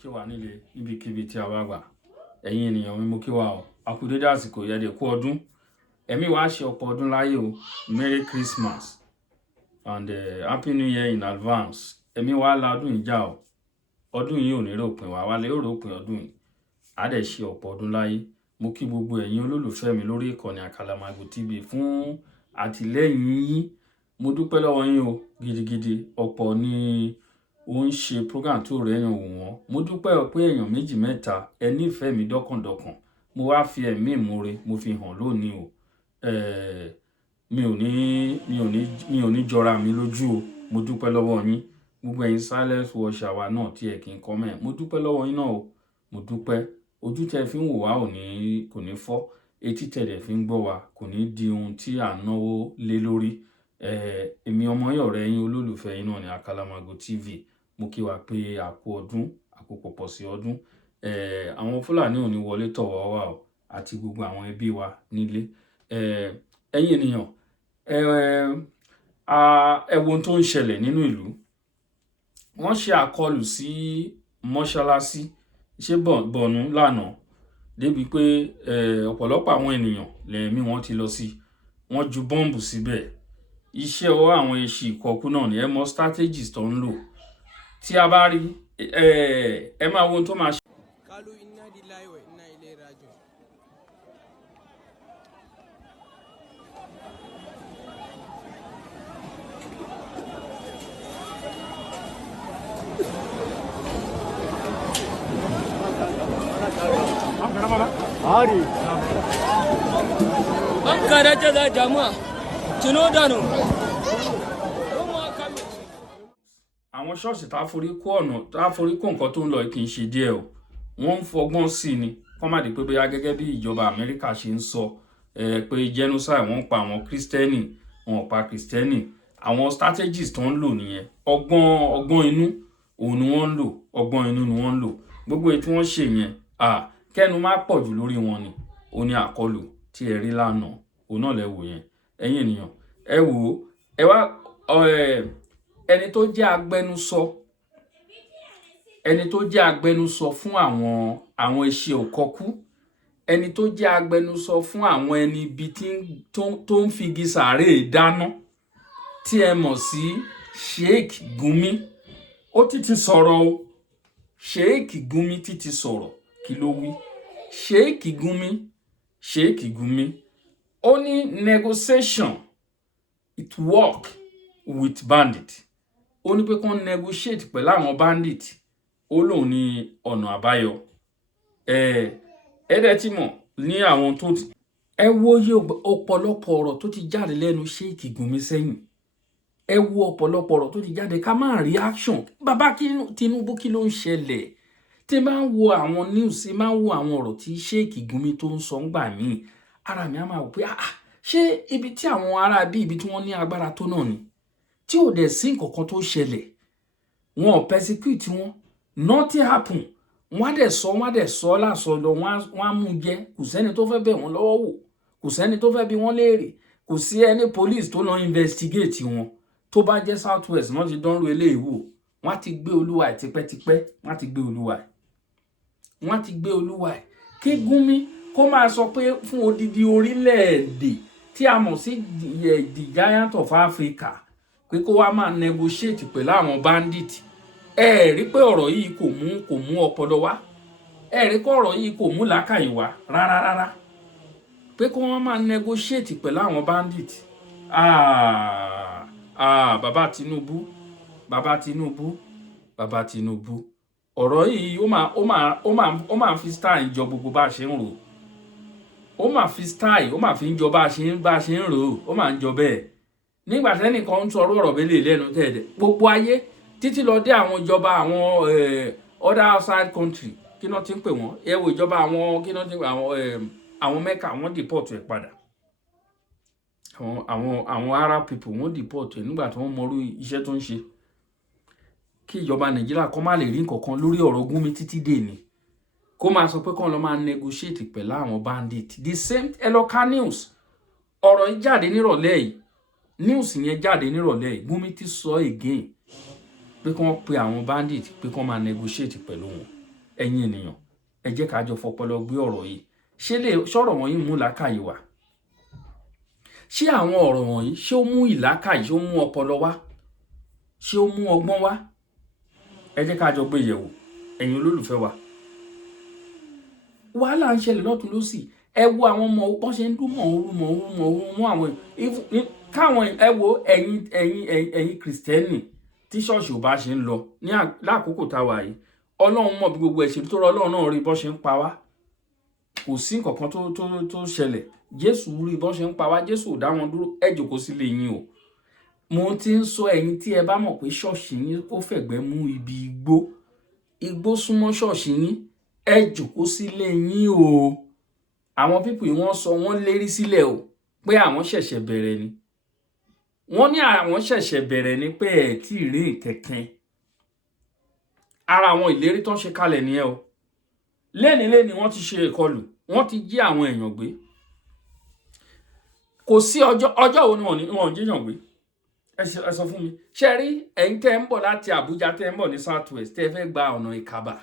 kí wà nílé níbikíbi tí a bá gbà ẹ̀yin ènìyàn mi mo kí wa o a kú dédé àsìkò yẹn dé kú ọdún ẹ̀mí wa ṣe ọ̀pọ̀ ọdún láyé o Merry Christmas and Happy New Year in advance ẹ̀mí wa la ọdún ìjà o ọdún yìí ò ní ròpin wá lè ròpin ọdún yìí a dẹ̀ ṣe ọ̀pọ̀ ọdún láyé mo kí gbogbo ẹ̀yin olólùfẹ́ mi lórí ìkànnì Àkàlàmàgbò TV fún àtìlẹ́yìn yín mo dúpẹ́ lọ́wọ́ yín o gidigidi ọ̀pọ̀ ni ó ń ṣe program tó rẹ̀ yàn wọ́n mo dúpẹ́ pé èèyàn méjì mẹ́ta ẹ nífẹ̀ẹ́ mi dọ́kàndọ́kàn mo wá fi ẹ̀mí ìmoore mo fi hàn lónìí o mi ò ní jọra mi lójú o mo dúpẹ́ lọ́wọ́ yín gbogbo ẹ̀yin silence watcher wa náà tí ẹ kì í comment mo dúpẹ́ lọ́wọ́ yín náà o mo dúpẹ́ ojú tẹ́ fi ń wò wá kò ní fọ́ etí tẹ́ dẹ̀ fi ń gbọ́ wa kò ní di ohun tí à ń náwó lé lórí èmi ọmọ yín ọ̀rẹ́ yín olólùfẹ́ yín náà ní Àkàlàmàgbò TV mo kí wa pé a kú ọdún a kú pọ̀pọ̀ sí ọdún àwọn Fúlàní ò ní wọlé tọ̀ wá wá o àti gbogbo àwọn ẹbí wa nílé ẹ̀yin ènìyàn ẹ wo ohun tó ń ṣẹlẹ̀ nínú ìlú wọ́n ṣe àkọlù sí mọ́ṣáláṣí ṣé bọ̀nú lánàá débi pé ọ̀pọ̀lọpọ̀ àwọn ènìyàn lẹ́mí wọ́n ti lọ sí wọ́n ju bọ́ǹbù síbẹ̀ iṣẹ́ ọwọ́ àwọn eṣì ìkọkú náà ni ẹ mọ strategies tó ń lò tí a bá rí ẹ máa wo ohun tó máa ṣe. Qalu inna lillahi wa inna ilayhi raji'un. Ankara da jama'a tuno dànù. Àwọn ṣọ́ọ̀ṣì tá forí kó nǹkan tó ń lọ kì í ṣe díẹ̀ o wọ́n ń fọgbọ́n sí ni kọ́ má di pé bóyá gẹ́gẹ́ bí ìjọba Amẹ́ríkà ṣe ń sọ pé genocide wọ́n pa àwọn kírísítẹ́nì wọn pa kírísítẹ́nì àwọn strategies tó ń lò nìyẹn ọgbọ́n inú òun ni wọ́n ń lò ọgbọ́n inú ni wọ́n ń lò gbogbo èyí tí wọ́n ṣe yẹn kẹ́nu má pọ̀ jù lórí wọn ni ó ní àkọlù tí ẹ rí lánàá òun náà lẹ wò yẹn ẹ̀yin ènìyàn ẹ wò ẹ wá ẹni tó jẹ́ agbẹnusọ fún àwọn iṣẹ́ òkọkú ẹni tó jẹ́ agbẹnusọ fún àwọn ẹni ibi tó ń figi sàárè dáná tí ẹ mọ̀ sí Sheikh Gumi ó ti sọ̀rọ̀ o Sheikh Gumi ti sọ̀rọ̀ kí ló wí Sheikh Gumi ó ní negotiation it work with bandit ó ní pé kán negotiate pẹ̀lú àwọn bandit ó lóun ní ọ̀nà àbáyọ ẹ̀ẹ́dẹ̀ tí mọ̀ ní àwọn tó ti ẹ wo iye ọ̀pọ̀lọpọ̀ ọ̀rọ̀ tó ti jáde lẹ́nu Sheikh Gumi sẹ́yìn ẹ wo ọ̀pọ̀lọpọ̀ ọ̀rọ̀ tó ti jáde ká máa rí action bàbá Tinubu kí ló ń ṣẹlẹ̀ tí máa ń wo àwọn news tí máa ń wo àwọn ọ̀rọ̀ tí Sheikh Gumi tó ń sọ ńgbà míì ara mi á máa wò pé ṣé ibi tí àwọn ará bí ibi tí wọ́n ní agbára tó náà ni tí ò dẹ̀ sí nǹkan tó ṣẹlẹ̀ wọn ò persecute wọn nothing happen wọ́n á dẹ̀ sọ lásọdọ̀ wọ́n á mú jẹ kò sẹ́ni tó fẹ́ bẹ̀ wọ́n lọ́wọ́ wò kò sẹ́ni tó fẹ́ bi wọ́n léèrè kò sí ẹni police tó lọ investigate wọn tó bá jẹ́ South West náà ti dánrò eléyìí wò wọ́n á ti gbé olúwa ẹ̀ tipẹ́tipẹ́ wọ́n á ti gbé olúwa ẹ̀ kí Gumi kó máa sọ pé fún odidi orílẹ̀-èdè tí a mọ̀ sí the giant of Africa pé kó wá máa negotiate pẹ̀lú àwọn bandit rí pé ọ̀rọ̀ yìí kò mú ọpọlọ wá rí pé ọ̀rọ̀ yìí kò mú làákàyè wá rárá pé kó wọ́n máa negotiate pẹ̀lú àwọn bandit bàbá Tinubu ọ̀rọ̀ yìí ó máa fi style jọ gbogbo bá a ṣe ń rò ó máa fi style ó máa fi ń jọ bá a ṣe ń rò ó máa ń jọ bẹ́ẹ̀ nígbà tẹ́nìkan ń sọ ọ̀rọ̀ bẹ́lẹ̀ lẹ́nu tẹ́ẹ̀dẹ̀ gbogbo ayé títí lọ dé àwọn ìjọba àwọn other outside country kí náà ti ń pè wọ́n ẹ wo ìjọba àwọn kí náà ti ń pè àwọn Mẹ́kà wọ́n deport ẹ̀ padà àwọn Arab people wọ́n deport ẹ̀ nígbà tí wọ́n mọrú iṣẹ́ tó ń ṣe kí ìjọba Nàìjíríà kó má lè rí nǹkan kan lórí ọ̀rọ̀ Gumi títí dé ni kó máa sọ pé kán lọ máa negotiate pẹ̀lú àwọn bandit the same eloka news ọ̀rọ̀ yìí jáde nírọ̀lẹ́ yìí news yẹn jáde nírọ̀lẹ́ yìí Gumi ti sọ again pé kí wọ́n pe àwọn bandit pé kí wọ́n máa negotiate pẹ̀lú wọn ẹ̀yin ènìyàn ẹ jẹ́ ká jọ fọpọlọ gbé ọ̀rọ̀ yìí sọ̀rọ̀ wọ̀nyí mú làákàyè wá ṣé àwọn ọ̀rọ̀ wọ̀nyí ṣé ó mú ìlàkàyè ṣé ó mú ọpọlọ wá ṣé ó mú ọgbọ́n wá ẹ jẹ́ ká jọ gbé yẹ̀wò ẹ̀yin olólùfẹ́ wa wàhálà ń ṣẹlẹ̀ lọ́tún lósì ẹ wo àwọn ọmọ bọ́n ṣe ń dún mọ̀ àwọn káwọn ẹ wo ẹ̀yin kìrìsìtẹ́nì tí ṣọ́ọ̀ṣì ò bá ṣe ń lọ ní lákòókò táwa yìí ọlọ́run mọ̀ bí gbogbo ẹ̀ṣẹ̀ tó rọ ọlọ́run náà rí bọ́ ṣe ń pa wá kò sí nǹkan kan tó ṣẹlẹ̀ jésù rí bọ́ ṣe ń pa wá jésù ò dá wọn dúró ẹ jókòó sílé yín o mo ti ń sọ ẹ̀yin tí ẹ bá mọ̀ pé ṣọ́ọ̀ṣì yín ó fẹ̀gbẹ́ mú ibi igbó súnmọ́ ṣọ́ọ̀ṣì yín ẹ jókòó sílé yín o àwọn pípù yìí wọ́n sọ wọ́n lérí sílẹ̀ o pé àwọn ṣẹ̀ṣẹ̀ bẹ̀rẹ̀ ni wọ́n ní àwọn ṣẹ̀ṣẹ̀ bẹ̀rẹ̀ ni pé ẹ̀ tí ì rí kẹ̀kẹ́ ara àwọn ìlérí tó ń ṣe kalẹ̀ nìyẹn o lẹ́ni wọ́n ti ṣe ìkọlù wọ́n ti jí àwọn èèyàn gbé kò sí ọjọ́ wo ni wọ́n jíyàn gbé ẹ sọ fún mi ṣe rí ẹ̀yin tẹ́ ń bọ̀ láti Àbújá tẹ́ ń bọ̀ ní South West tẹ́ fẹ́ gba ọ̀nà Ìkàbà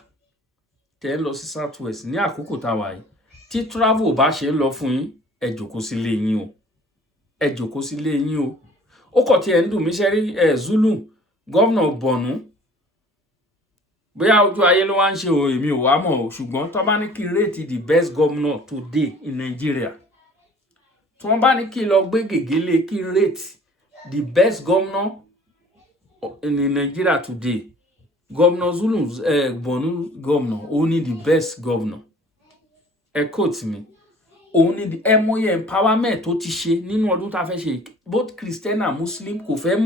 tẹ́ ń lọ sí South West ní àkókò táwa yìí tí travel bá ṣe ń lọ fún yín ẹ jókòó sílé yín o ẹ jókòó sílé yín o ó kọ̀ tí ẹ̀ ń dùn mí ṣe rí Zulu gómìnà Borno bóyá ojú ayé ló wá ń ṣe o èmi ò wá mọ̀ o ṣùgbọ́n tó bá ní kí rate the best governor today in Nigeria tí wọ́n bá ní kí lọ gbé gègélé kí rate the best governor in Nigeria today governor Zulu Borno governor ó ní the best governor ẹ quote mi òun ní the emoye empowerment tó ti ṣe nínú ọdún tá a fẹ́ ṣe both Christian and Muslim kò fẹ́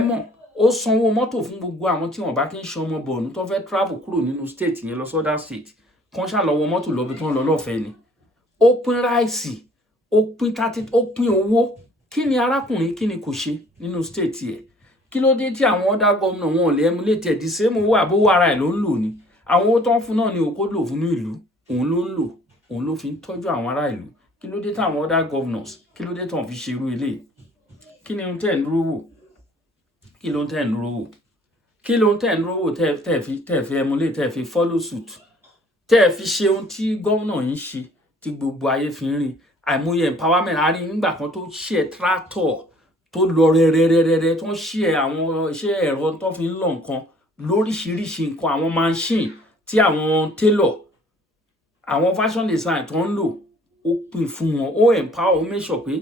mọ̀ ó sanwó mọ́tò fún gbogbo àwọn tí wọ́n bá kí ń ṣọmọ Borno tó fẹ́ travel kúrò nínú state yẹn lọ sọ́dá state kan ṣàlọ́wọ́ mọ́tò lọ́bi tó ń lọ lọ́fẹ̀ẹ́ ni ó pín ráìsì ó pín owó kí ni arákùnrin kí ni kò ṣe nínú state yẹn kí ló dé tí àwọn other governor wọn ò lè emulate the same owó àbówó ara ẹ̀ ló ń lò ní àwọn owó tó ń fún náà ni òkó lò fún ìlú òun ló ń lò òun ló fi ń tọ́jú àwọn ará ìlú kí ló dé táwọn other governors kí ló dé tán fi ṣerú eléyìí kí ni tẹ́ ń dúró wò kí ló ń tẹ́ ń dúró wò kí ló ń tẹ́ ń dúró wò tẹ́ fi emulate tẹ́ fi follow suit tẹ́ fi ṣe ohun tí gómìnà yín ṣe tí gbogbo ayé fi ń rìn àìmọye empowerment a rí nígbà kan tó ṣe tractor tó lọ rẹ́rẹ́rẹ́rẹ́ tó ń ṣe àwọn iṣẹ́ ẹ̀rọ tó fi ń lọ nǹkan lóríṣiríṣi nǹkan àwọn machine tí àwọn tailor àwọn fashion design tó ń lò ó pín fún wọn ó empower ó make sure pé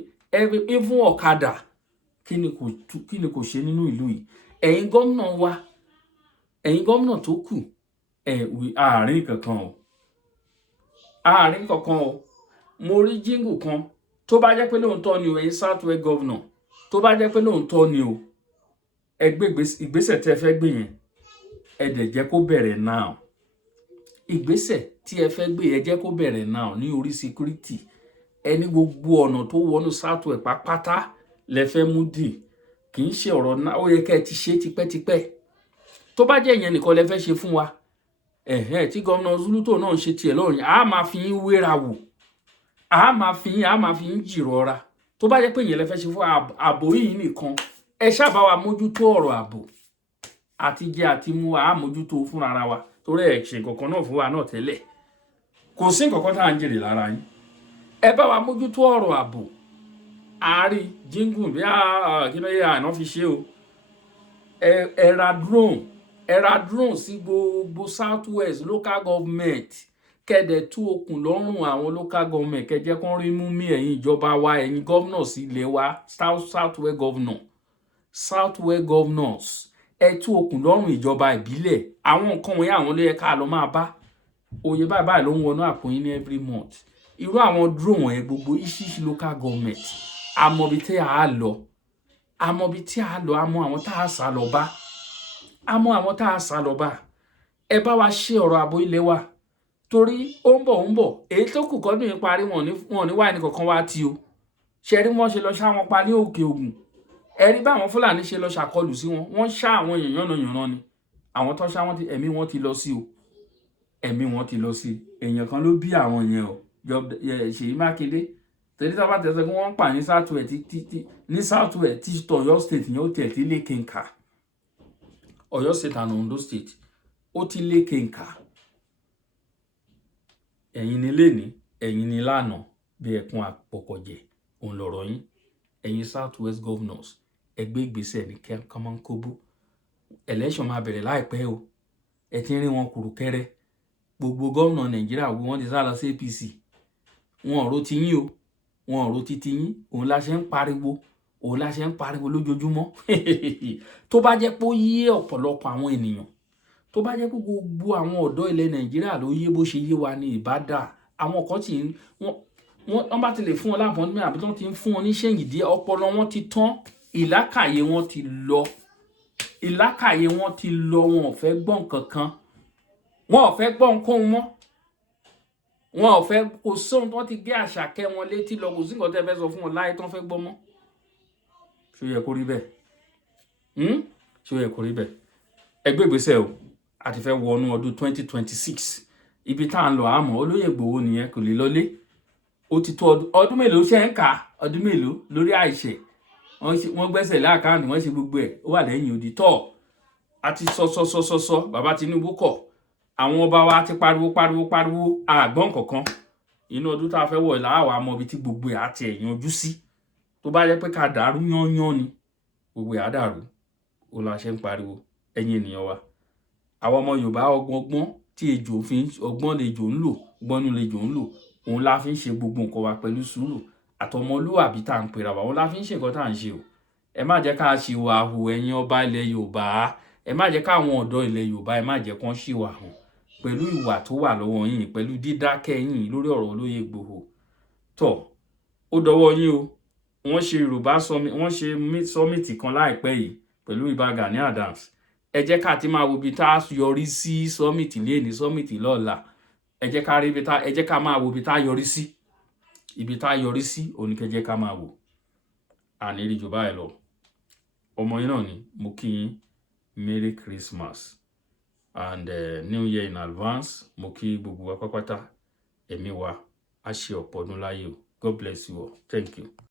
even ọ̀kadà kí ni kò ṣe nínú ìlú yìí ẹ̀yin gómìnà wa ẹ̀yin gómìnà tó kù àárín kankan o mo rí jíngù kan tó bá jẹ́ pé lóòótọ́ ni o ẹ̀yin South West governor tó bá jẹ́ pé lóòótọ́ ni o ẹ gbé ìgbésẹ̀ tẹ́ fẹ́ gbé yẹn ẹ dẹ̀ jẹ́ kó bẹ̀rẹ̀ now ìgbésẹ̀ tí ẹ fẹ́ gbé ẹ jẹ́ kó bẹ̀rẹ̀ now ní orí security ẹni gbogbo ọ̀nà tó wọnú South West pátá lẹ fẹ́ mú dì kì í ṣe ọ̀rọ̀ náà ó yẹ kẹ́ ẹ ti ṣe tipẹ́tipẹ́ tó bá jẹ́ ìyẹn nìkan lẹ fẹ́ ṣe fún wa tí gómìnà Zulu tó náà ṣe tiẹ̀ lọ́rùn a máa fi yín wéra wò a máa fi yín jìrọ̀ra tó bá jẹ́ pé ìyẹn lẹ fẹ́ ṣe fún ààbò yìí nìkan ẹ ṣáàbá wa mójútó ọ̀rọ̀ ààbò àti jẹ àti mu a mójútó fún ara wa torí ẹ ṣe nǹkan náà fún wa náà tẹ́lẹ̀ kò sí nǹkan tá à ń jèrè lára yín ẹ bá wa mójútó ọ̀rọ̀ ààbò àárí jíngùn bí kí ló yẹ àná fi ṣe o ẹ ra drone sí gbogbo South West local government kẹ́dẹ̀ tú okùn lọ́rùn àwọn local government kẹjẹ́ kán rí mú mí ẹ̀yin ìjọba wa ẹ̀yin governors ilé wa South West governors ẹ tú okùn lọ́rùn ìjọba ìbílẹ̀ àwọn nǹkan wọ̀nyí àwọn ló yẹ ká lọ máa bá oyè báyìí ló ń wọnú àpò yín ní every month irú àwọn drone wọ̀nyẹn gbogbo iṣiṣi local government àmọ́ bí tí a lọ àmọ́ àwọn tá a sá lọ bá ẹ bá wa ṣe ọ̀rọ̀ ààbò ilé wa torí ó ń bọ̀ èyí tó kù kọ́ ní ìparí wọn ní wá ẹnì kankan wá tí o ṣe rí wọ́n ṣe lọ ṣá wọn pa ní Òkè Ògùn ẹ rí báwọn Fúlàní ṣe lọ ṣàkọlù sí wọn wọ́n ṣá àwọn èèyàn yànnàyànnà ni àwọn tó ṣá wọn ẹ̀mí wọn ti lọ sí èèyàn kan ló bí àwọn yẹn o Ṣèyí Mákindé torí tá a bá tẹ̀sán kí wọ́n ń pà ní South West ní South West tí Ọ̀yọ́ state yẹn ó tẹ̀ tí lè kínka Ọ̀yọ́ state and Ondo state ó ti lékè nkà. Ẹ̀yin ni lénìí, ẹ̀yin ni lánàá, bí ẹkún àpọ̀kọ̀jẹ̀ òun lọ̀rọ̀ yín. Ẹ̀yin South West governors ẹgbẹ́ ìgbésẹ̀ ní kọ́mọ́nkóbó. Election máa bẹ̀rẹ̀ láìpẹ́ o. Ẹ ti ń rí wọn kùrùkẹ́rẹ́. Gbogbo gómìnà Nàìjíríà wọ́n ti sá lọ sí APC. Wọn ò ro ti yín o, wọn ò ro titi yín. Òun la ṣe ń pariwo lójoojúmọ́. Tó bá jẹ́ pé ó yé ọ̀pọ̀lọpọ̀ àwọn ènìyàn, tó bá jẹ́ pé gbogbo àwọn ọ̀dọ́ ilẹ̀ Nàìjíríà ló yé bó ṣe yé wa ní ìbádà, àwọn kan tí wọ́n bá ti lè fún wọn láàbọ̀n ní àbí tó ti ń fún wọn ní ṣẹ́yìn díẹ̀, ọpọlọ wọn ti tán, ìlàkàyè wọn ti lọ. Wọn ò fẹ́ gbọ́ nǹkan kan. Wọn ò fẹ́ gbọ́ nǹkan mọ́. Wọn ò fẹ́, kò sóhun tó ti gé Àṣàkẹ́ wọn létí lọ, kò sí nǹkan tẹ́ fẹ́ sọ fún wọn láyé tán fẹ́ gbọ́ mọ́. Ṣó yẹ kó rí bẹ́ẹ̀? Ṣó yẹ kó rí bẹ́ẹ̀? Ẹgbẹ́ ìgbésẹ̀ o, a ti fẹ́ wọnú ọdún 2026. Ibi tá à ń lọ àmọ́ Olóyè Ìgbòho nìyẹn, kò lè lọlé. Ó ti tó ọdún mélòó ṣe ń kà? Ọdún mélòó lórí àìṣẹ̀? Wọ́n gbẹ́sẹ̀ lé àkáǹtì, wọ́n ṣe gbogbo ẹ̀, ó wà lẹ́yìn odi tọ́. A ti sọ bàbá Tinubu kọ̀. Àwọn ọba wa ti pariwo àgbọ̀n kankan. Inú ọdún tá a fẹ́ wọ̀ ìlà àwa mọ ibi tí gbogbo ẹ̀ á ti ẹ̀yìn ojú sí. Tó bá jẹ́ pé ká dàrú yányán ni, gbogbo ẹ̀ á dàrú. Ó la ṣe ń pariwo, ẹ̀yin ènìyàn wa. Àwọn ọmọ Yorùbá ọgbọ́n tí ọgbọ́n lejò ń lò, ọgbọ́n lejò ń lò, òun la fi ń ṣe gbogbo nǹkan wa pẹ̀lú sùúrù. Àtọmọlúwàbí tá à ń pera wa, òun la fi ń ṣe nǹkan tá à ń ṣe o. Ẹ má jẹ́ ká ṣìwà hù, ẹ̀yin ọba ilẹ̀ Yorùbá. Ẹ má jẹ́ káwọn ọ̀dọ́ ilẹ̀ Yorùbá, ẹ má jẹ́ kán ṣìwà hù pẹ̀lú ìwà tó wà lọ́wọ́ yín, pẹ̀lú dídákẹ́ yín lórí ọ̀rọ̀ Olóyè Ìgbòho. Tọ́, ó dọwọ́ yín o. Wọ́n ṣe summit kan láìpẹ́ yìí pẹ̀lú Ìbà Gani Adams. Ẹ jẹ́ ká ti máa wo ibi tá a yọrí sí summit léni, summit lọ́la. Ẹ jẹ́ ká máa wo ibi tá a yọrí sí. Ibi tá a yọrí sí, òun ni kẹ́ jẹ́ ká máa wò. Àní rí jù báyìí lọ. Ọmọ yín náà ni mo kí yín. Merry Christmas and New Year in advance. Mo kí gbogbo wa pátápátá. Ẹ̀mí wa á ṣe ọ̀pọ̀ ọdún láyé o. God bless you all. Thank you.